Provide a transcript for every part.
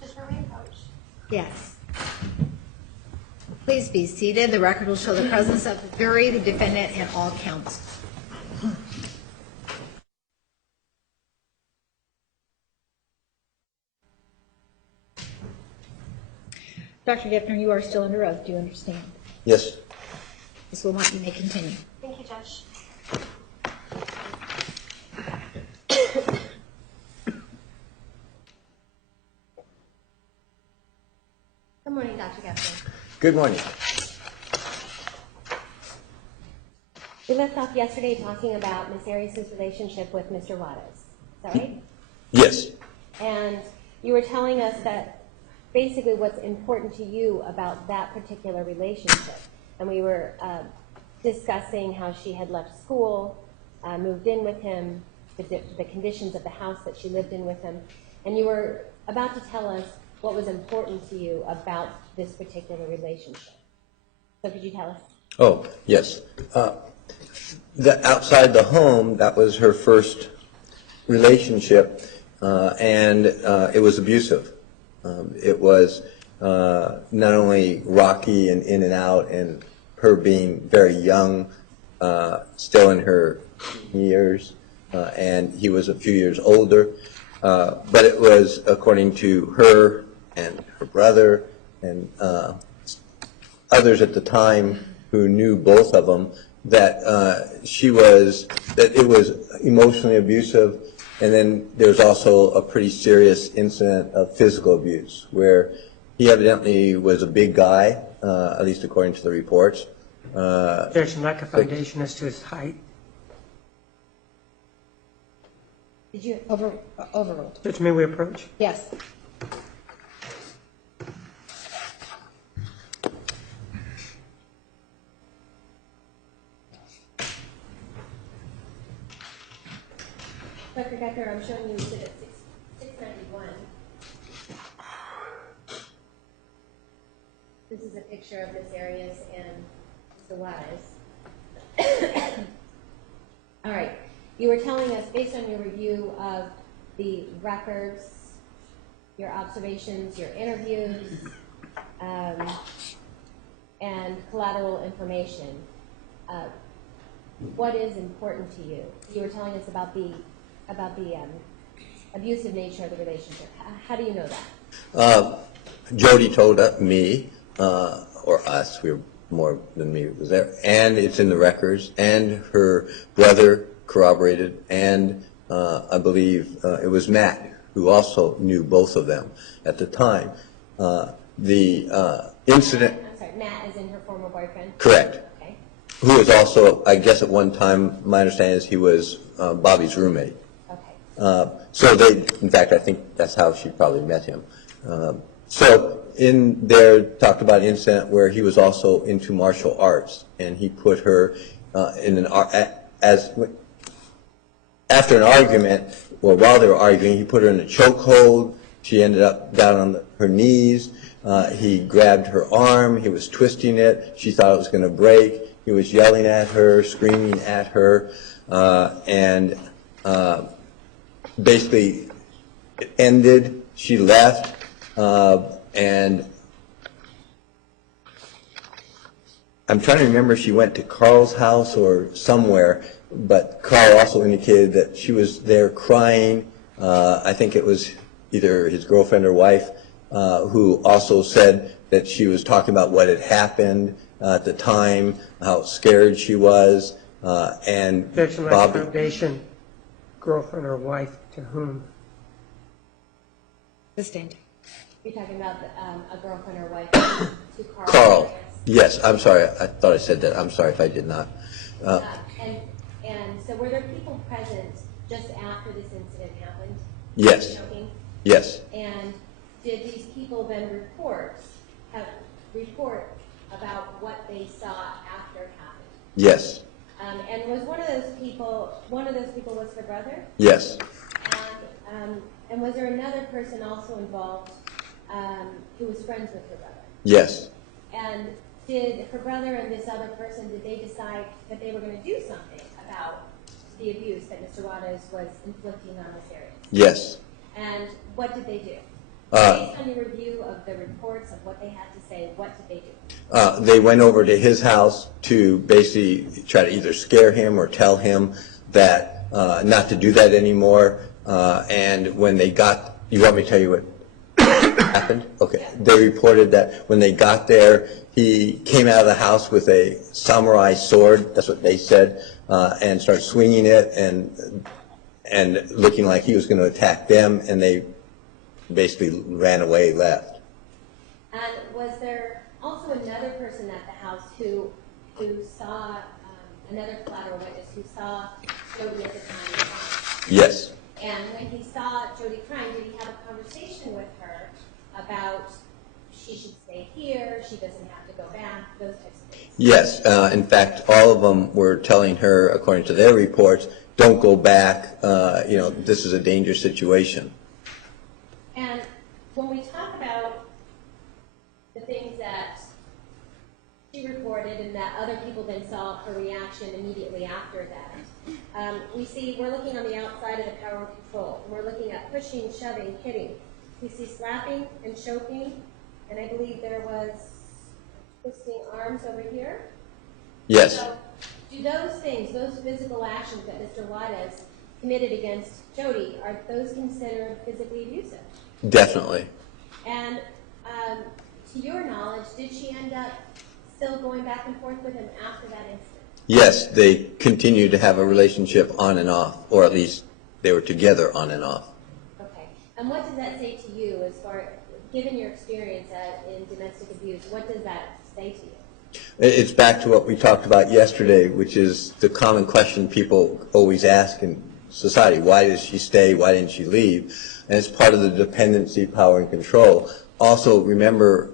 Just for me, Coach. Yes. Please be seated. The record will show the presence of the jury, the defendant, and all counsel. Dr. Deppner, you are still under oath. Do you understand? Yes. Ms. Wilmot, you may continue. Thank you, Judge. Good morning, Dr. Gepner. Good morning. We left off yesterday talking about Ms. Arias' relationship with Mr. Juarez. Is that right? Yes. And you were telling us that basically what's important to you about that particular relationship. And we were discussing how she had left school, moved in with him, the conditions of the house that she lived in with him. And you were about to tell us what was important to you about this particular relationship. So could you tell us? Oh, yes. Outside the home, that was her first relationship, and it was abusive. It was not only rocky and in and out, and her being very young, still in her years, and he was a few years older, but it was, according to her and her brother and others at the time who knew both of them, that that it was emotionally abusive. And then there's also a pretty serious incident of physical abuse where he evidently was a big guy, at least according to the reports. There's some lack of foundation as to his height. Did you overruled? Judge, may we approach? Yes. Dr. Decker, I'm showing you exhibit 691. This is a picture of Ms. Arias and Mr. Juarez. All right. You were telling us, based on your review of the records, your observations, your interviews, and collateral information, what is important to you? You were telling us about the abusive nature of the relationship. How do you know that? Jodi told me, or us, we were more than me was there, and it's in the records, and her brother corroborated, and I believe it was Matt, who also knew both of them at the time. The incident... I'm sorry, Matt is in her former boyfriend? Correct. Okay. Who was also, I guess at one time, my understanding is he was Bobby's roommate. Okay. So they, in fact, I think that's how she probably met him. So in there, talked about an incident where he was also into martial arts, and he put her in an after an argument, well, while they were arguing, he put her in a chokehold. She ended up down on her knees. He grabbed her arm. He was twisting it. She thought it was going to break. He was yelling at her, screaming at her, and basically it ended. She left, and I'm trying to remember if she went to Carl's house or somewhere, but Carl also indicated that she was there crying. I think it was either his girlfriend or wife who also said that she was talking about what had happened at the time, how scared she was, and Bobby. Foundation, girlfriend or wife to whom? Sustained. You're talking about a girlfriend or wife to Carl? Carl. Yes, I'm sorry. I thought I said that. I'm sorry if I did not. And so were there people present just after this incident happened? Yes. Yes. And did these people then report about what they saw after it happened? Yes. And was one of those people was her brother? Yes. And was there another person also involved who was friends with her brother? Yes. And did her brother and this other person, did they decide that they were going to do something about the abuse that Mr. Waters was inflicting on Ms. Arias. Yes. And what did they do? Uh, Based on your review of the reports of what they had to say, what did they do? They went over to his house to basically try to either scare him or tell him that not to do that anymore. And when they got, you want me to tell you what happened? Okay. They reported that when they got there, he came out of the house with a samurai sword, that's what they said, and started swinging it and looking like he was going to attack them, and they basically ran away, left. And was there also another person at the house who saw, another collateral witness who saw Jodi at the time? Yes. And when he saw Jodi crying, did he have a conversation with her about she should stay here, she doesn't have to go back, those types of things? Yes. In fact, all of them were telling her, according to their reports, don't go back, this is a dangerous situation. And when we talk about the things that she reported and that other people then saw her reaction immediately after that, we see we're looking on the outside of the power and control. And we're looking at pushing, shoving, hitting. We see slapping and choking, and I believe there was twisting arms over here. Yes. So do those things, those physical actions that Mr. Juarez committed against Jodi, are those considered physically abusive? Definitely. And to your knowledge, did she end up still going back and forth with him after that incident? Yes, they continued to have a relationship on and off, or at least they were together on and off. Okay. And what does that say to you as far, given your experience in domestic abuse, what does that say to you? It's back to what we talked about yesterday, which is the common question people always ask in society. Why did she stay? Why didn't she leave? And it's part of the dependency, power, and control. Also, remember,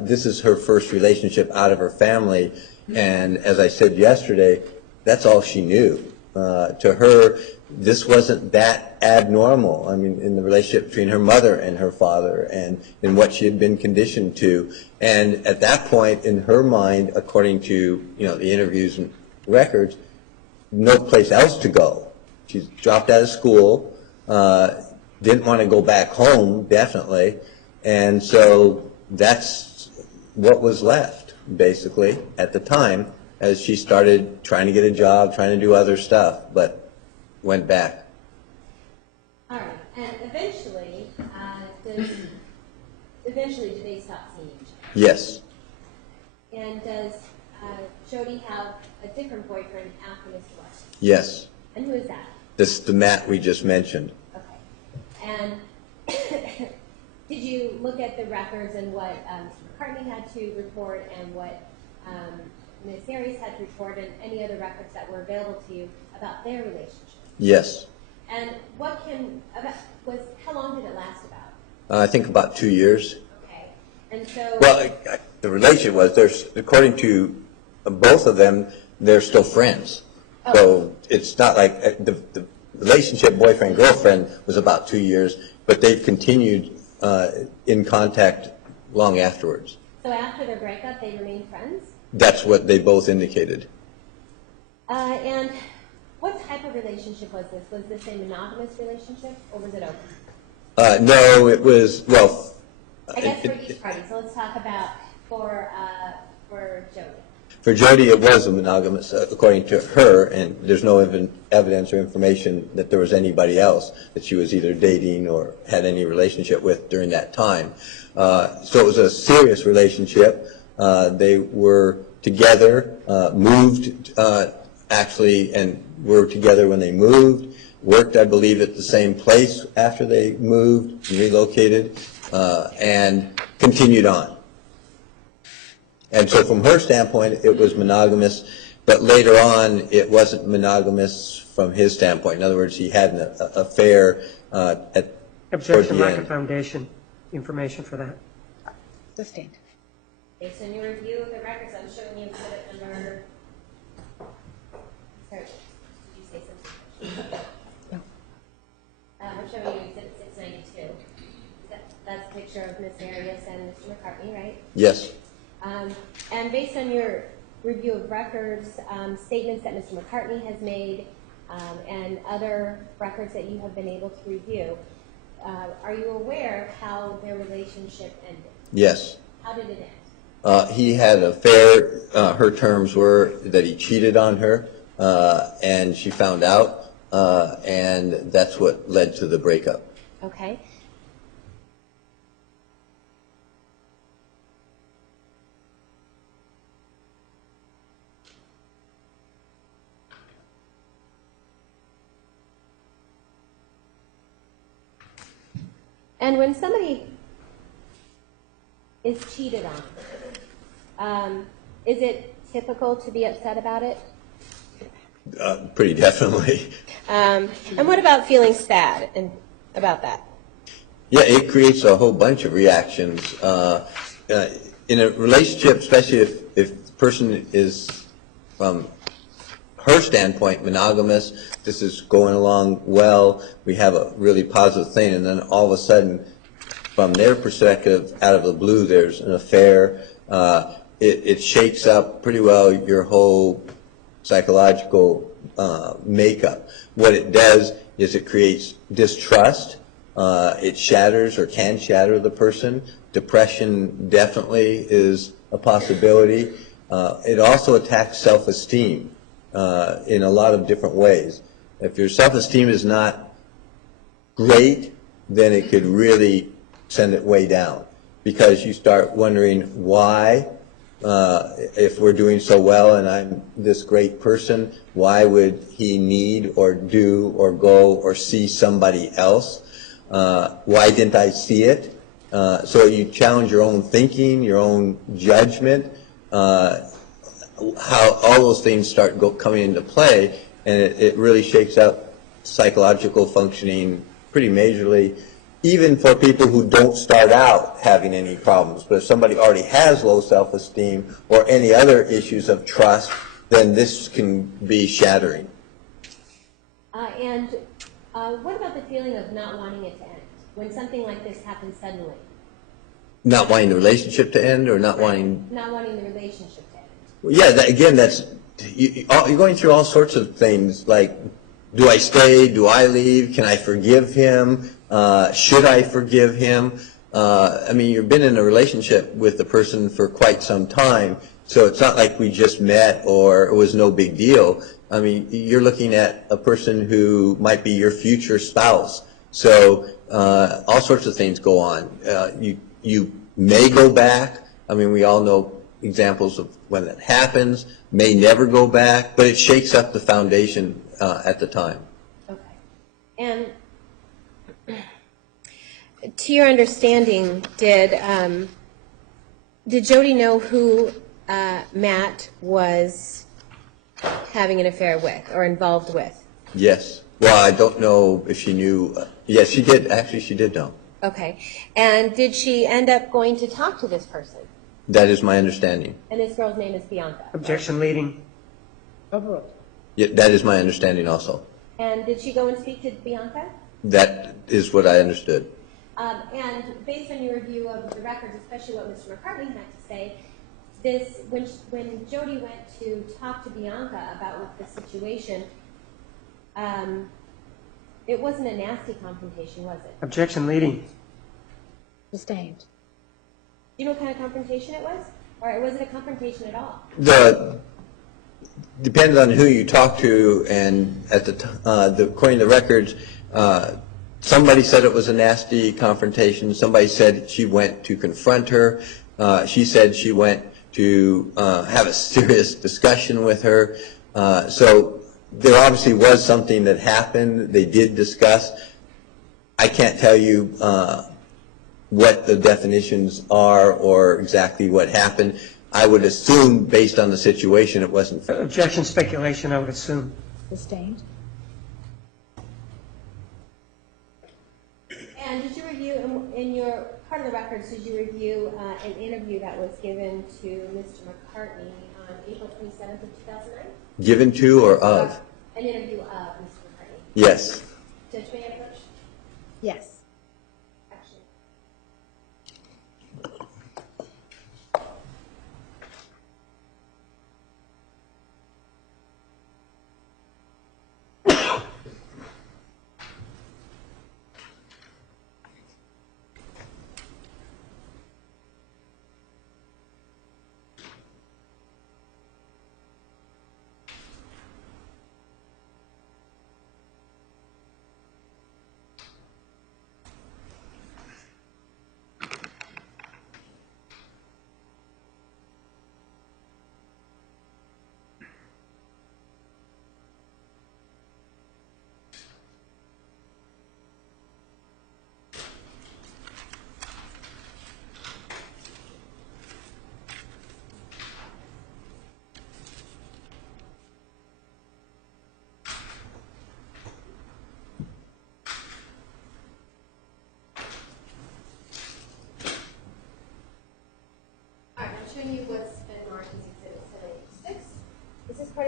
this is her first relationship out of her family, and as I said yesterday, that's all she knew. To her, this wasn't that abnormal. I mean, in the relationship between her mother and her father, and in what she had been conditioned to. And at that point, in her mind, according to the interviews and records, no place else to go. She's dropped out of school, didn't want to go back home, definitely, and so that's what was left, basically, at the time, as she started trying to get a job, trying to do other stuff, but went back. All right. And eventually, do they stop seeing each other? Yes. And does Jodi have a different boyfriend after Mr. West? Yes. And who is that? This is the Matt we just mentioned. Okay. And did you look at the records and what Mr. McCartney had to report and what Ms. Arias had to report and any other records that were available to you about their relationship? Yes. And how long did it last about? I think about 2 years. Okay. And so... Well, the relationship was, according to both of them, they're still friends. Oh. So it's not like the relationship boyfriend-girlfriend was about 2 years, but they've continued in contact long afterwards. So after their breakup, they remained friends? That's what they both indicated. And what type of relationship was this? Was this a monogamous relationship, or was it open? No, it was, well... I guess for each party. So let's talk about for Jodi. For Jodi, it was a monogamous, according to her, and there's no evidence or information that there was anybody else that she was either dating or had any relationship with during that time. So it was a serious relationship. They were together, moved actually, and were together when they moved, worked, I believe, at the same place after they moved, relocated, and continued on. And so from her standpoint, it was monogamous, but later on, it wasn't monogamous from his standpoint. In other words, he had an affair towards Objection, the lack of end. foundation information for that. Sustained. Based on your review of the records, I'm showing you exhibit number... Sorry, did you say something? No. I'm showing you exhibit 692. That's a picture of Ms. Arias and Mr. McCartney, right? Yes. And based on your review of records, statements that Mr. McCartney has made, and other records that you have been able to review, are you aware of how their relationship ended? Yes. How did it end? He had an affair. Her terms were that he cheated on her, and she found out, and that's what led to the breakup. Okay. And when somebody is cheated on, is it typical to be upset about it? Pretty definitely. And what about feeling sad about that? Yeah, it creates a whole bunch of reactions. In a relationship, especially if the person is, from her standpoint, monogamous, this is going along well, we have a really positive thing, and then all of a sudden, from their perspective, out of the blue, there's an affair. It shakes up pretty well your whole psychological makeup. What it does is it creates distrust. It shatters or can shatter the person. Depression definitely is a possibility. It also attacks self-esteem in a lot of different ways. If your self-esteem is not great, then it could really send it way down, because you start wondering why, if we're doing so well and I'm this great person, why would he need or do or go or see somebody else? Why didn't I see it? So you challenge your own thinking, your own judgment, how all those things start coming into play, and it really shakes up psychological functioning pretty majorly, even for people who don't start out having any problems. But if somebody already has low self-esteem or any other issues of trust, then this can be shattering. And what about the feeling of not wanting it to end when something like this happens suddenly? Not wanting the relationship to end, or not wanting... Not wanting the relationship to end. Well, yeah, you're going through all sorts of things, like, do I stay? Do I leave? Can I forgive him? Should I forgive him? I mean, you've been in a relationship with the person for quite some time, so it's not like we just met or it was no big deal. I mean, you're looking at a person who might be your future spouse. So all sorts of things go on. You may go back. I mean, we all know examples of when that happens, may never go back, but it shakes up the foundation at the time. Okay. And to your understanding, did Jodi know who Matt was having an affair with or involved with? Yes. Well, I don't know if she knew. Yes, she did. Actually, she did know. Okay. And did she end up going to talk to this person? That is my understanding. And this girl's name is Bianca. Objection leading. Yeah, that is my understanding also. And did she go and speak to Bianca? That is what I understood. And based on your review of the records, especially what Mr. McCartney had to say, when Jodi went to talk to Bianca about the situation, it wasn't a nasty confrontation, was it? Objection leading. Sustained. Do you know what kind of confrontation it was? Or was it a confrontation at all? Depends on who you talk to, and at according to the records, somebody said it was a nasty confrontation. Somebody said she went to confront her. She said she went to have a serious discussion with her. So there obviously was something that happened. They did discuss. I can't tell you what the definitions are or exactly what happened. I would assume, based on the situation, it wasn't fair. Objection speculation, I would assume. Sustained. And did you review, in your part of the records, did you review an interview that was given to Mr. McCartney on April 27th of 2009? Given to or of? An interview of Mr. McCartney. Yes. Judge, may I approach? Yes. Action.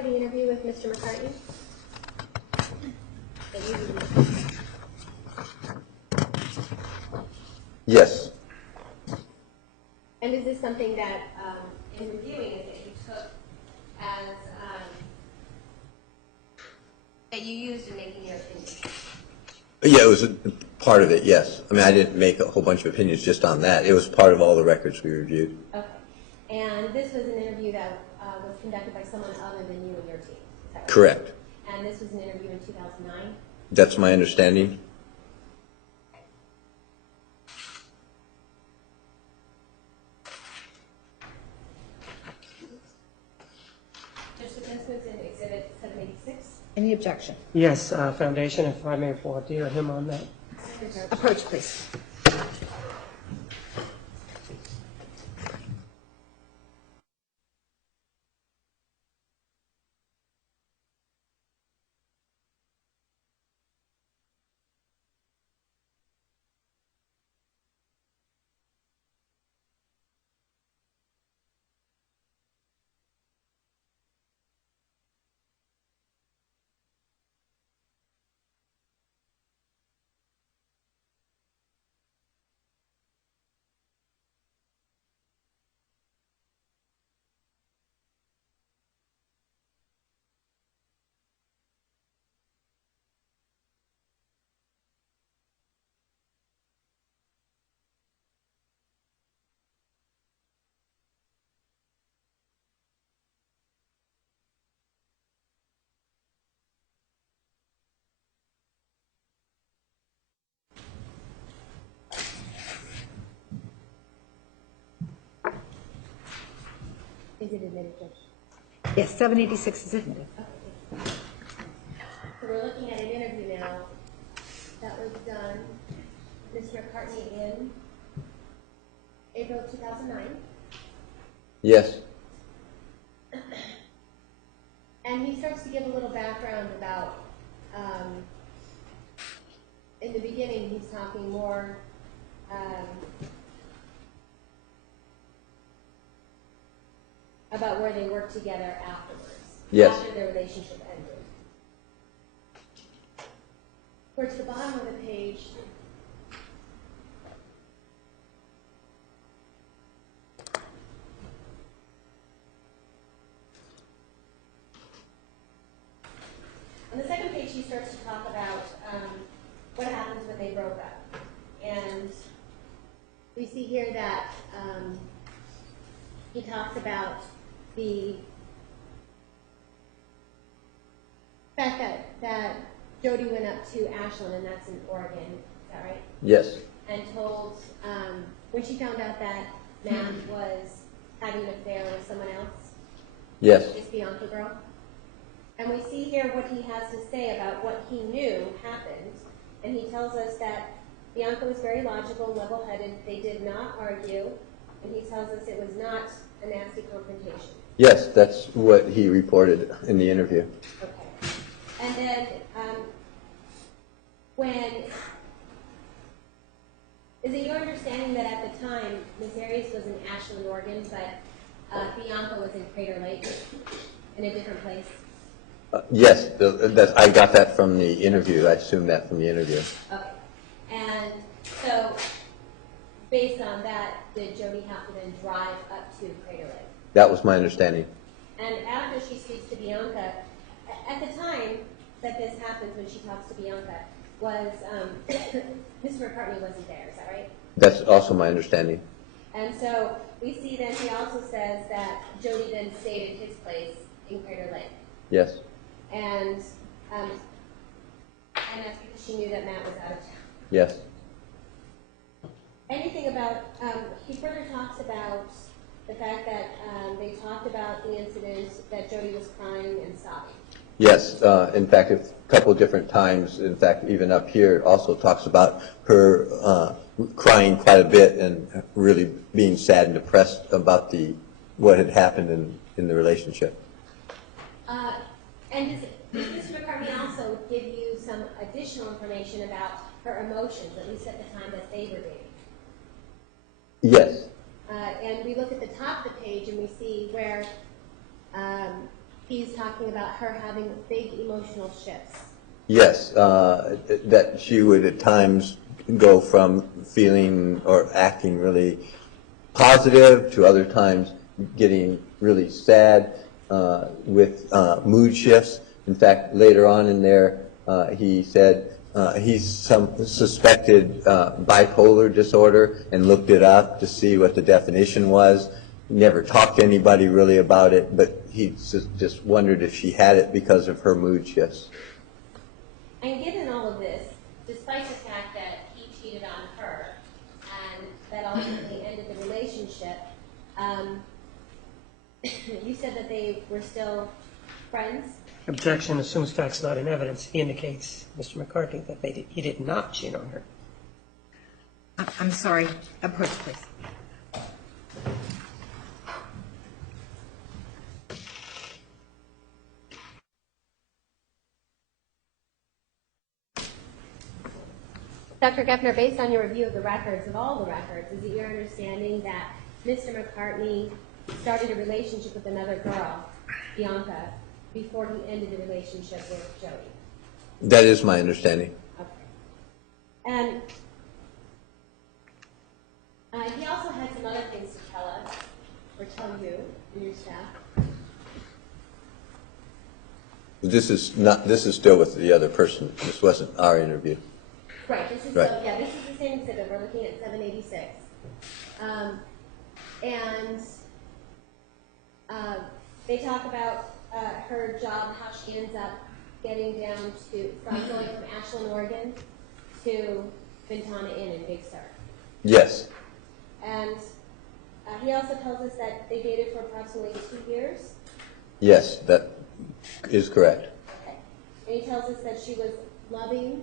the interview with Mr. McCartney? That you reviewed? Yes. And is this something that, in reviewing it, that you took as, that you used in making your opinion? Yeah, it was a part of it, yes. I mean, I didn't make a whole bunch of opinions just on that. It was part of all the records we reviewed. Okay. And this was an interview that was conducted by someone other than you and your team? Is that right? Correct. And this was an interview in 2009? That's my understanding. Judge Defenseman's in Exhibit 786? Any objection? Yes, Foundation, if I may voir dire him on that. Approach, please. Is it admitted, Judge? Yes, 786 is admitted. So we're looking at an interview now that was done with Mr. McCartney in April of 2009. Yes. And he starts to give a little background about, in the beginning, he's talking more about where they worked together afterwards. Yes. After their relationship ended. Towards the bottom of the page, on the second page, he starts to talk about what happens when they broke up. And we see here that he talks about the fact that Jodi went up to Ashland, and that's in Oregon, is that right? Yes. And told, when she found out that Matt was having an affair with someone else, Yes. this Bianca girl. And we see here what he has to say about what he knew happened. And he tells us that Bianca was very logical, level-headed. They did not argue. And he tells us it was not a nasty confrontation. Yes, that's what he reported in the interview. Okay. And then is it your understanding that at the time, Ms. Arias was in Ashland, Oregon, but Bianca was in Crater Lake, in a different place? Yes, I got that from the interview. I assumed that from the interview. Okay. And so, based on that, did Jodi have to then drive up to Crater Lake? That was my understanding. And after she speaks to Bianca, at the time that this happens, when she talks to Bianca, was Mr. McCartney wasn't there, is that right? That's also my understanding. And so we see then he also says that Jodi then stayed at his place in Crater Lake. Yes. And that's because she knew that Matt was out of town. Yes. Anything about, he further talks about the fact that they talked about the incident that Jodi was crying and sobbing. Yes. In fact, a couple of different times, in fact, even up here, also talks about her crying quite a bit and really being sad and depressed about what had happened in the relationship. And does Mr. McCartney also give you some additional information about her emotions, at least at the time that they were dating? Yes. And we look at the top of the page and we see where he's talking about her having big emotional shifts. Yes, that she would at times go from feeling or acting really positive to other times getting really sad with mood shifts. In fact, later on in there, he said he suspected bipolar disorder and looked it up to see what the definition was. Never talked to anybody really about it, but he just wondered if she had it because of her mood shifts. And given all of this, despite the fact that he cheated on her and that ultimately ended the relationship, you said that they were still friends? Objection assumes facts not in evidence. He indicates, Mr. McCartney, that he did not cheat on her. I'm sorry. Approach, please. Dr. Geffner, based on your review of the records, of all the records, is it your understanding that Mr. McCartney started a relationship with another girl, Bianca, before he ended the relationship with Jodi? That is my understanding. Okay. And he also had some other things to tell us, or tell you and your staff. This is still with the other person. This wasn't our interview. Right, this is Right. this is the same exhibit. We're looking at 786. They talk about her job, how she ends up getting down from going from Ashland, Oregon to Ventana Inn in Big Sur. Yes. And he also tells us that they dated for approximately 2 years. Yes, that is correct. Okay. And he tells us that she was loving,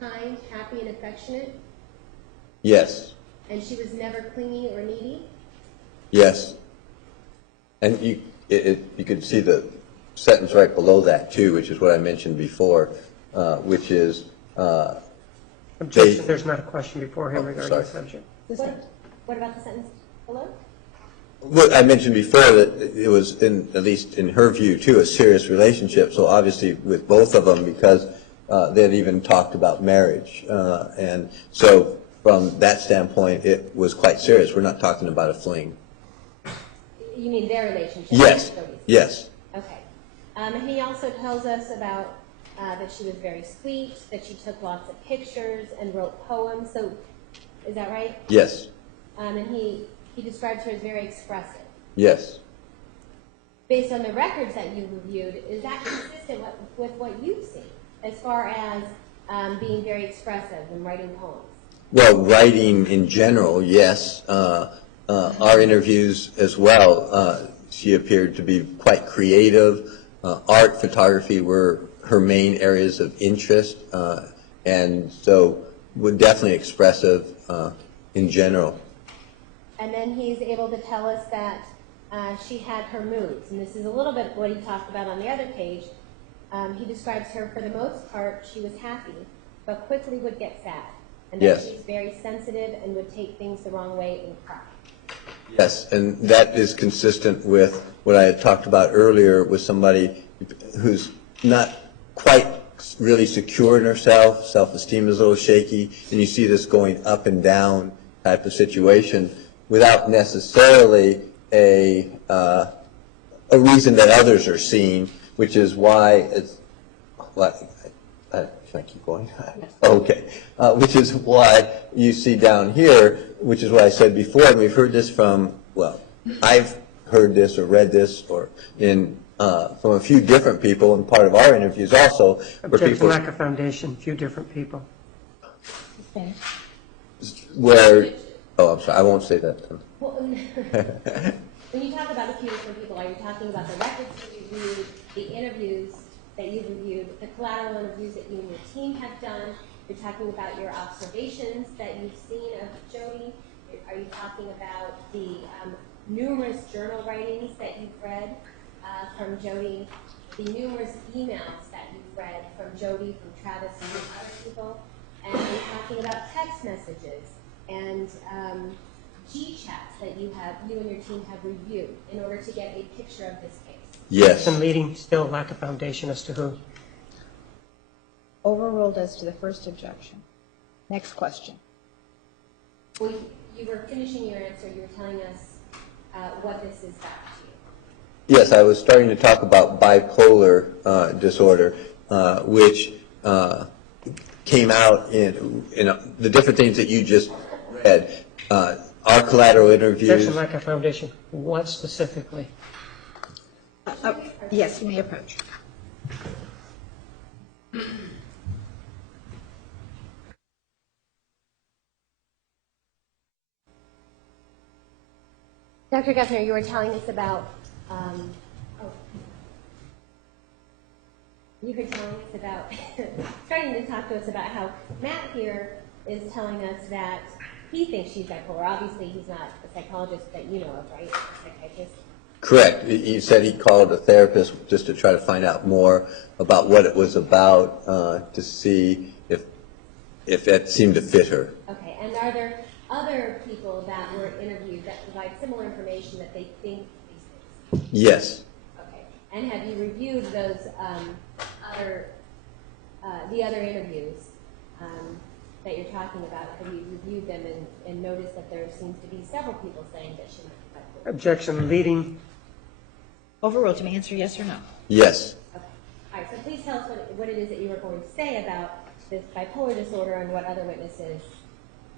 kind, happy, and affectionate. Yes. And she was never clingy or needy. Yes. And you could see the sentence right below that too, which is what I mentioned before, which is Objection, there's not a question before him regarding the subject. What about the sentence below? what I mentioned before, that it was, at least in her view too, a serious relationship. So obviously with both of them, because they had even talked about marriage, and so from that standpoint, it was quite serious. We're not talking about a fling. You mean their relationship? Yes. Yes. Okay. And he also tells us about that she was very sweet, that she took lots of pictures and wrote poems. So, is that right? Yes. And he describes her as very expressive. Yes. Based on the records that you reviewed, is that consistent with what you've seen as far as being very expressive and writing poems? Well, writing in general, yes. Our interviews as well, she appeared to be quite creative. Art, photography were her main areas of interest, and so we're definitely expressive in general. And then he's able to tell us that she had her moods, and this is a little bit what he talked about on the other page. He describes her, for the most part, she was happy, but quickly would get sad, and that Yes. she's very sensitive and would take things the wrong way and cry. Yes, and that is consistent with what I had talked about earlier with somebody who's not quite really secure in herself, self-esteem is a little shaky, and you see this going up and down type of situation without necessarily a reason that others are seeing, which is why it's, can I keep going? Okay. Which is why you see down here, which is what I said before, and we've heard this from, well, I've heard this or read this or from a few different people in part of our interviews also. Objection, lack of foundation, few different people. Where, oh, I'm sorry, I won't say that then. Well, when you talk about a few different people, are you talking about the records that you reviewed, the interviews that you've reviewed, the collateral interviews that you and your team have done? You're talking about your observations that you've seen of Jodi. Are you talking about the numerous journal writings that you've read from Jodi, the numerous emails that you've read from Jodi, from Travis, and from other people? And are you talking about text messages and G-chats that you and your team have reviewed in order to get a picture of this case? Yes. And leading still lack a foundation as to who. Overruled as to the first objection. Next question. Well, you were finishing your answer, you were telling us what this is back to you. Yes, I was starting to talk about bipolar disorder, which came out in the different things that you just read. Our collateral interviews. Objection, lack of foundation. What specifically? Yes, you may approach. Dr. Gessner, you were telling us about, you were telling us about, starting to talk to us about how Matt here is telling us that he thinks she's bipolar. Obviously, he's not a psychologist that you know of, right? A psychiatrist. Correct. He said he called a therapist just to try to find out more about what it was about, to see if it seemed to fit her. Okay, and are there other people that were interviewed that provide similar information that they think these things? Yes. Okay, and have you reviewed those the other interviews that you're talking about? Have you reviewed them and noticed that there seems to be several people saying that she might be bipolar? Objection, leading. Overruled. You may answer yes or no. Yes. Okay. All right, so please tell us what it is that you were going to say about this bipolar disorder and what other witnesses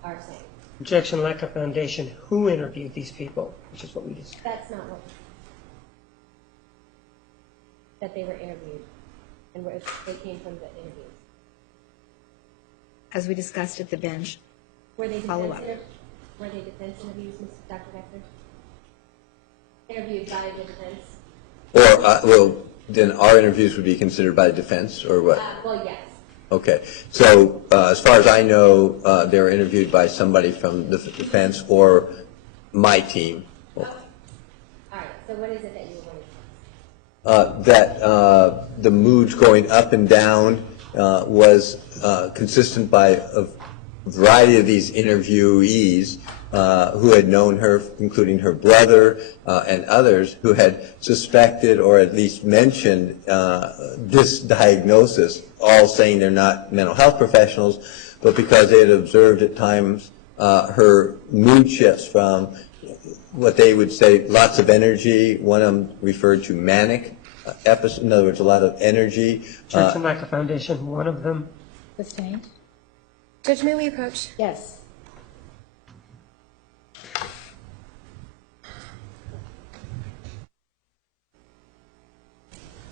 are saying. Objection, lack of foundation. Who interviewed these people? Which is what we just. That's not what, that they were interviewed and where they came from the interviews. As we discussed at the bench, Were they Follow up. defense interviews, Dr. Becker? Interviewed by the defense? Or, well, then our interviews would be considered by defense, or what? Well, yes. Okay. So, as far as I know, they were interviewed by somebody from the defense or my team. Okay. All right, so what is it that you were going to That the moods going up and down was consistent by a variety of these interviewees who had known her, including her brother and others, who had suspected or at least mentioned this diagnosis, all saying they're not mental health professionals, but because they had observed at times her mood shifts from what they would say lots of energy. One of them referred to manic episode, in other words, a lot of energy. Objection, lack of foundation. One of them. sustained? Judge, may we approach? Yes.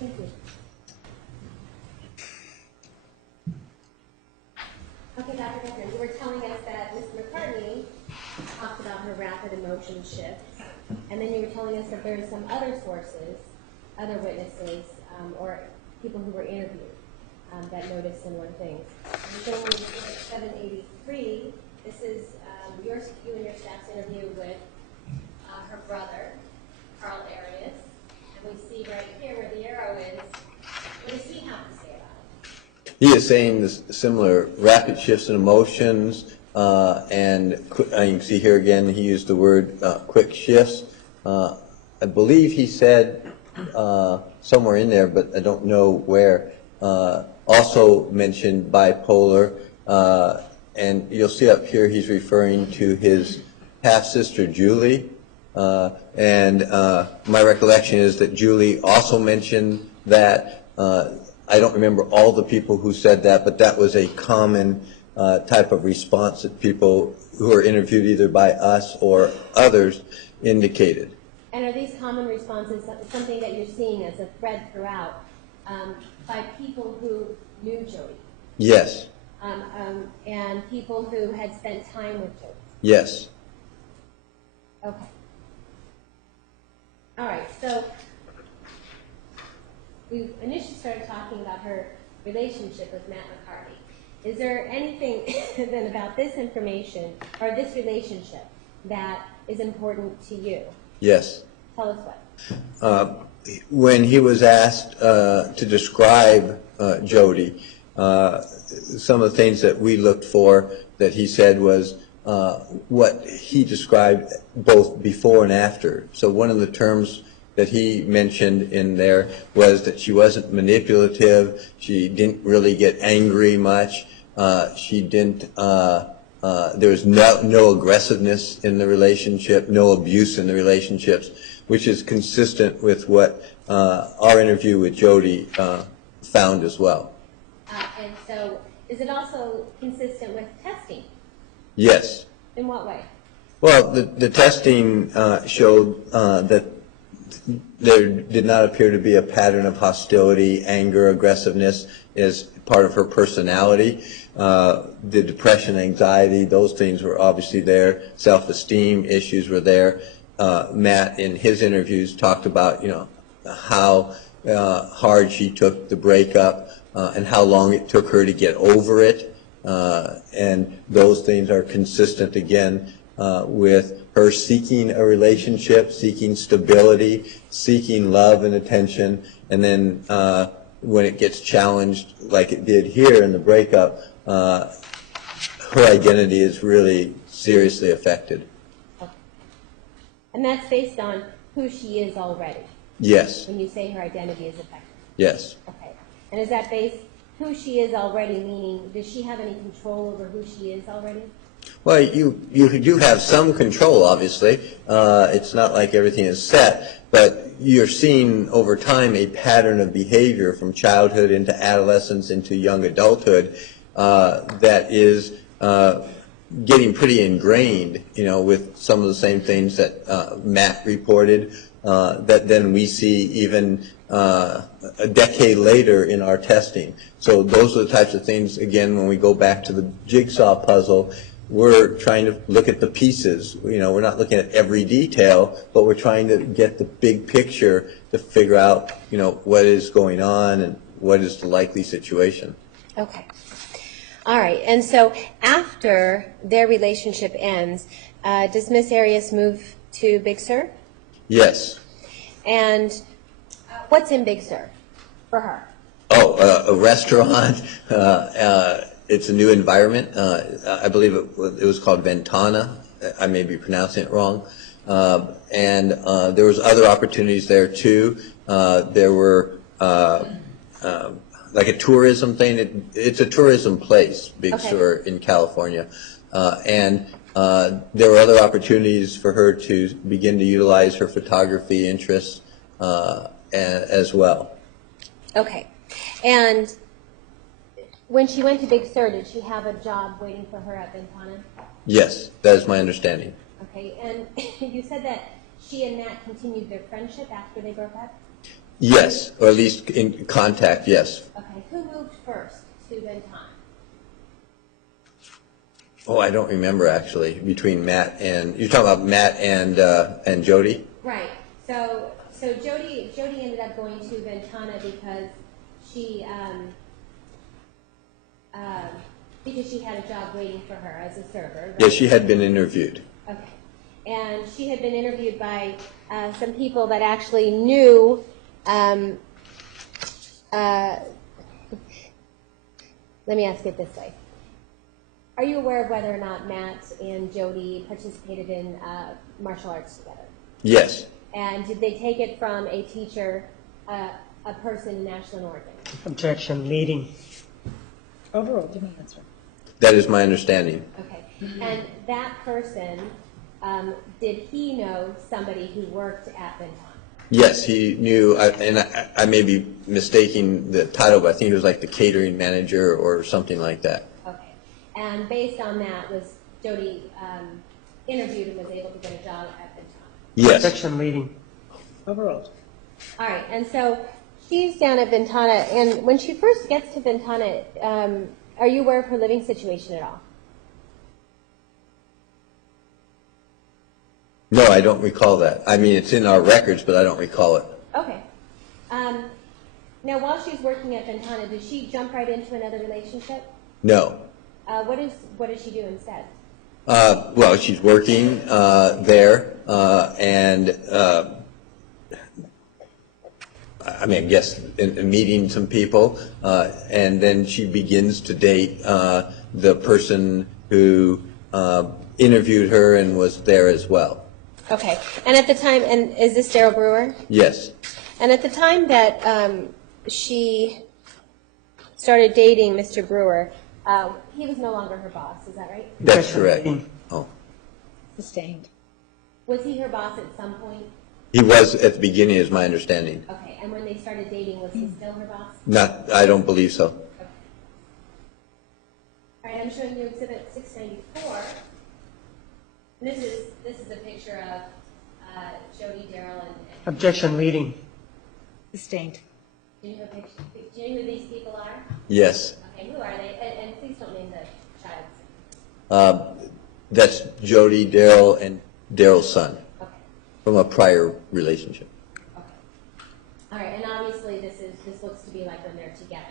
Thank you. Okay, Dr. Becker, you were telling us that Ms. McCartney talked about her rapid emotion shifts, and then you were telling us that there are some other sources, other witnesses, or people who were interviewed that noticed similar things. And so in 783, this is you and your staff's interview with her brother, Daryl Arias, and we see right here where the arrow is. What does he have to say about it? He is saying this similar rapid shifts in emotions, and you can see here again he used the word quick shifts. I believe he said somewhere in there, but I don't know where. Also mentioned bipolar, and you'll see up here he's referring to his half-sister Julie, and my recollection is that Julie also mentioned that. I don't remember all the people who said that, but that was a common type of response that people who are interviewed either by us or others indicated. And are these common responses something that you're seeing as a thread throughout by people who knew Jodi? Yes. And people who had spent time with Jodi? Yes. Okay. All right, so we initially started talking about her relationship with Matt McCartney. Is there anything then about this information or this relationship that is important to you? Yes. Tell us what. When he was asked to describe Jodi, some of the things that we looked for that he said was what he described both before and after. So one of the terms that he mentioned in there was that she wasn't manipulative. She didn't really get angry much. She didn't. There was no aggressiveness in the relationship, no abuse in the relationships, which is consistent with what our interview with Jodi found as well. And so, is it also consistent with testing? Yes. In what way? Well, the testing showed that there did not appear to be a pattern of hostility, anger, aggressiveness as part of her personality. The depression, anxiety, those things were obviously there. Self-esteem issues were there. Matt, in his interviews, talked about, how hard she took the breakup and how long it took her to get over it. And those things are consistent, again, with her seeking a relationship, seeking stability, seeking love and attention, and then when it gets challenged like it did here in the breakup, her identity is really seriously affected. Okay. And that's based on who she is already? Yes. When you say her identity is affected? Yes. Okay. And is that based, who she is already, meaning, does she have any control over who she is already? Well, you do have some control, obviously. It's not like everything is set, but you're seeing over time a pattern of behavior from childhood into adolescence into young adulthood that is getting pretty ingrained, with some of the same things that Matt reported, that then we see even a decade later in our testing. So those are the types of things, again, when we go back to the jigsaw puzzle, we're trying to look at the pieces. We're not looking at every detail, but we're trying to get the big picture to figure out, what is going on and what is the likely situation. Okay. All right. And so after their relationship ends, does Miss Arias move to Big Sur? Yes. And what's in Big Sur for her? Oh, a restaurant. It's a new environment. I believe it was called Ventana. I may be pronouncing it wrong. And there was other opportunities there too. There were like a tourism thing. It's a tourism place, Big Sur in California. And there were other opportunities for her to begin to utilize her photography interests as well. Okay. And when she went to Big Sur, did she have a job waiting for her at Ventana? Yes, that is my understanding. Okay, and you said that she and Matt continued their friendship after they broke up? Yes, or at least in contact, yes. Okay, who moved first to Ventana? Oh, I don't remember actually, between Matt and, you're talking about Matt and Jodi? Right, so Jodi ended up going to Ventana because she had a job waiting for her as a server. Right? Yes, she had been interviewed. Okay. And she had been interviewed by some people that actually knew, let me ask it this way. Are you aware of whether or not Matt and Jodi participated in martial arts together? Yes. And did they take it from a teacher, a person in Ashland, Oregon? Objection, leading. Overall, give me an answer. That is my understanding. Okay. And that person, did he know somebody who worked at Ventana? Yes, he knew, and I may be mistaking the title, but I think he was like the catering manager or something like that. Okay. And based on that, was Jodi interviewed and was able to get a job at Ventana? Yes. Objection, leading. Overruled. All right. And so she's down at Ventana, and when she first gets to Ventana, are you aware of her living situation at all? No, I don't recall that. I mean, it's in our records, but I don't recall it. Okay. Now, while she's working at Ventana, does she jump right into another relationship? No. What does she do instead? Well, she's working there, and I mean, I guess in meeting some people, and then she begins to date the person who interviewed her and was there as well. Okay. And at the time, and is this Daryl Brewer? Yes. And at the time that she started dating Mr. Brewer, he was no longer her boss, is that right? That's correct. Oh. Sustained. Was he her boss at some point? He was at the beginning, is my understanding. Okay, and when they started dating, was he still her boss? Not, I don't believe so. Okay. All right, I'm showing you Exhibit 694. And this is a picture of Jodi, Daryl, and Objection leading. Sustained. do you know who these people are? Yes. Okay, who are they? And please don't name the child. That's Jodi, Daryl, and Daryl's son Okay. from a prior relationship. Okay. All right, and obviously this looks to be like when they're together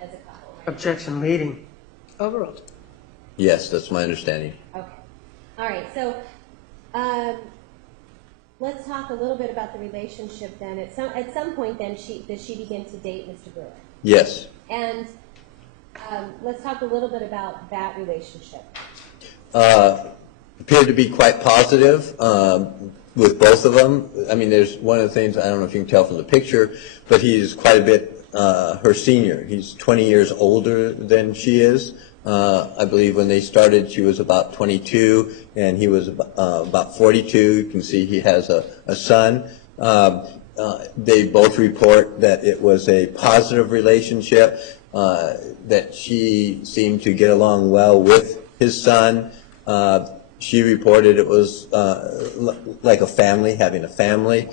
as a couple, right? Objection leading. Overruled. Yes, that's my understanding. Okay. All right, so let's talk a little bit about the relationship then. At some point then, does she begin to date Mr. Brewer? Yes. And let's talk a little bit about that relationship. Appeared to be quite positive with both of them. I mean, there's one of the things, I don't know if you can tell from the picture, but he's quite a bit her senior. He's 20 years older than she is. I believe when they started, she was about 22, and he was about 42. You can see he has a son. They both report that it was a positive relationship, that she seemed to get along well with his son. She reported it was like a family, having a family.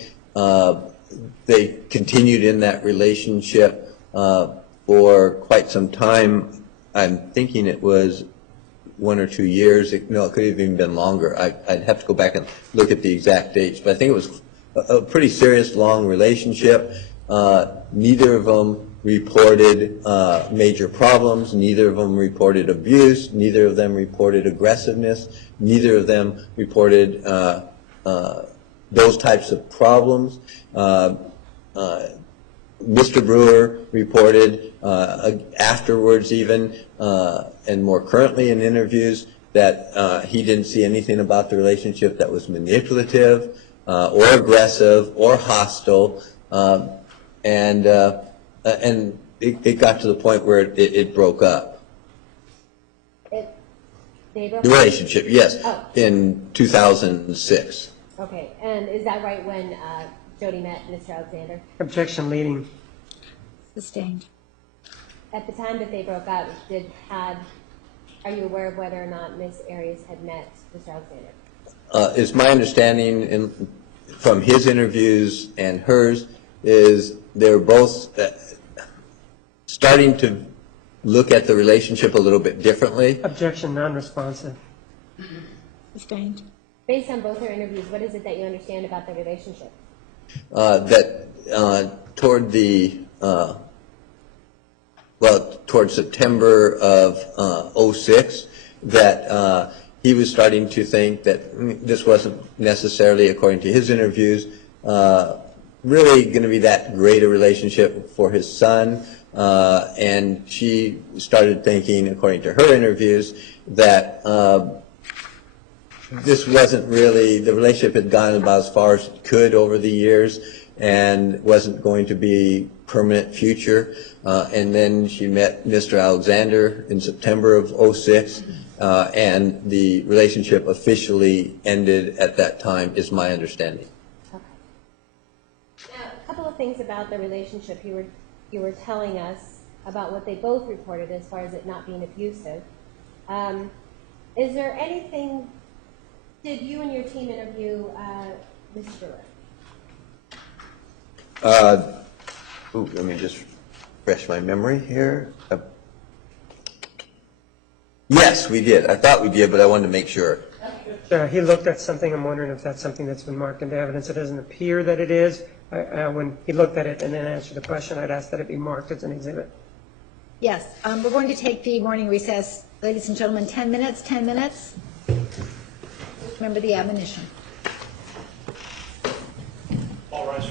They continued in that relationship for quite some time. I'm thinking it was 1 or 2 years. No, it could have even been longer. I'd have to go back and look at the exact dates, but I think it was a pretty serious, long relationship. Neither of them reported major problems. Neither of them reported abuse. Neither of them reported aggressiveness. Neither of them reported those types of problems. Mr. Brewer reported afterwards even, and more currently in interviews, that he didn't see anything about the relationship that was manipulative or aggressive or hostile, and it got to the point where it broke up. They broke The up? relationship, yes, Oh. in 2006. Okay, and is that right when Jodi met Mr. Alexander? Objection leading. Sustained. At the time that they broke up, are you aware of whether or not Ms. Arias had met Mr. Alexander? It's my understanding from his interviews and hers is they're both starting to look at the relationship a little bit differently. Objection non-responsive. Sustained. Based on both their interviews, what is it that you understand about the relationship? That toward toward September of '06, that he was starting to think that this wasn't necessarily, according to his interviews, really going to be that great a relationship for his son. And she started thinking, according to her interviews, that this wasn't really, the relationship had gone about as far as it could over the years and wasn't going to be permanent future. And then she met Mr. Alexander in September of '06, and the relationship officially ended at that time, is my understanding. Okay. Now, a couple of things about the relationship. You were telling us about what they both reported as far as it not being abusive. Is there anything, did you and your team interview Mr. Brewer? Let me just refresh my memory here. Yes, we did. I thought we did, but I wanted to make sure. He looked at something. I'm wondering if that's something that's been marked into evidence. It doesn't appear that it is. When he looked at it and then answered the question, I'd ask that it be marked as an exhibit. Yes, we're going to take the morning recess. Ladies and gentlemen, 10 minutes, 10 minutes. Remember the admonition. All rise.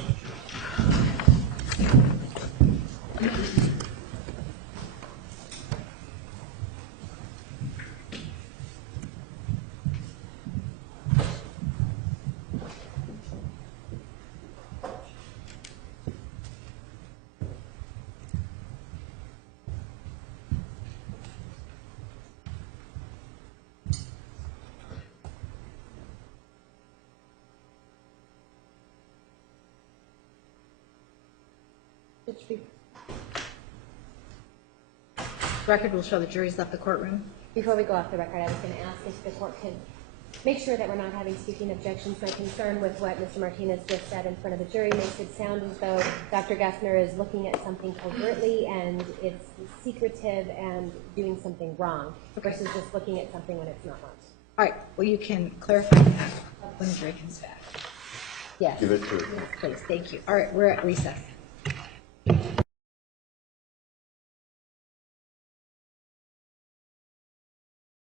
Record will show the jury's left the courtroom. Before we go off the record, I was going to ask if the court could make sure that we're not having speaking objections. My concern with what Mr. Martinez just said in front of the jury makes it sound as though Dr. Gessner is looking at something covertly and it's secretive and doing something wrong versus just looking at something when it's not wrong. All right, well, you can clarify that when the jury comes back. Yes. Give it to her. Please, thank you. All right, we're at recess.